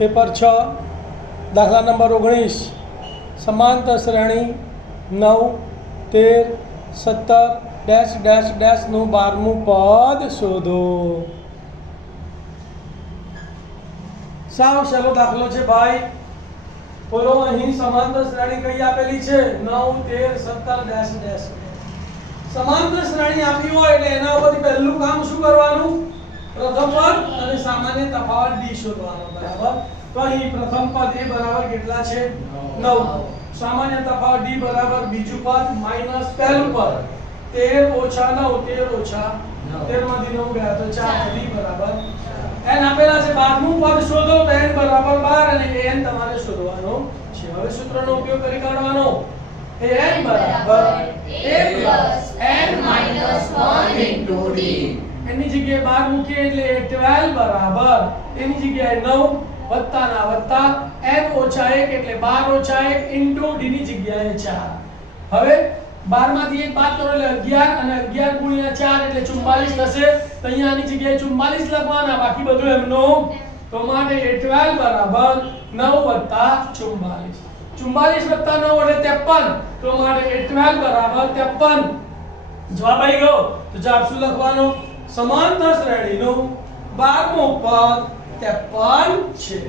Paper 6 દાખલા number 19 સમાંતર શ્રેણી 9 13 17 ડેશ ડેશ ડેશનું 12મું પદ શોધો। સાવ સહેલો દાખલો છે ભાઈ। બોલો અહીં સમાંતર શ્રેણી કઈ આપેલી છે 9 13 17 ડેશ ડેશ। સમાંતર શ્રેણી આપી હોય એટલે એના ઉપરથી પહેલું કામ શું કરવાનું પ્રથમ પદ અને સામાન્ય તફાવત d શોધવાનો બરાબર। તો અહીં પ્રથમ પદ a બરાબર કેટલા છે 9 સામાન્ય તફાવત d બરાબર બીજું પદ માઈનસ પહેલું પદ 13 ઓછા 9 13 ઓછા 13 માંથી 9 ગયા તો 4 d બરાબર n આપેલા છે 12મું પદ શોધો તો n બરાબર 12 અને n તમારે શોધવાનો છે। હવે સૂત્રનો ઉપયોગ કરી કાઢવાનો n બરાબર a plus n minus 1 into d એની જગ્યાએ 12 મૂકીએ એટલે 12 બરાબર એની જગ્યાએ 9 વત્તા ના વત્તા n ઓછા 1 એટલે 12 ઓછા 1 into d ની જગ્યાએ 4। હવે 12 માંથી 1 બાદ કરો એટલે 11 અને 11 ગુણ્યા 4 એટલે 44 થશે। તો અહીંયા આની જગ્યાએ 44 લખવાના બાકી બધું એમનું। તો માટે 12 બરાબર 9 વત્તા 44 44 વત્તા 9 એટલે 53 તો માટે 12 બરાબર 53 જવાબ આવી ગયો। તો જવાબ શું લખવાનો સમાંતર શ્રેણીનું 12મું પદ 53 છે।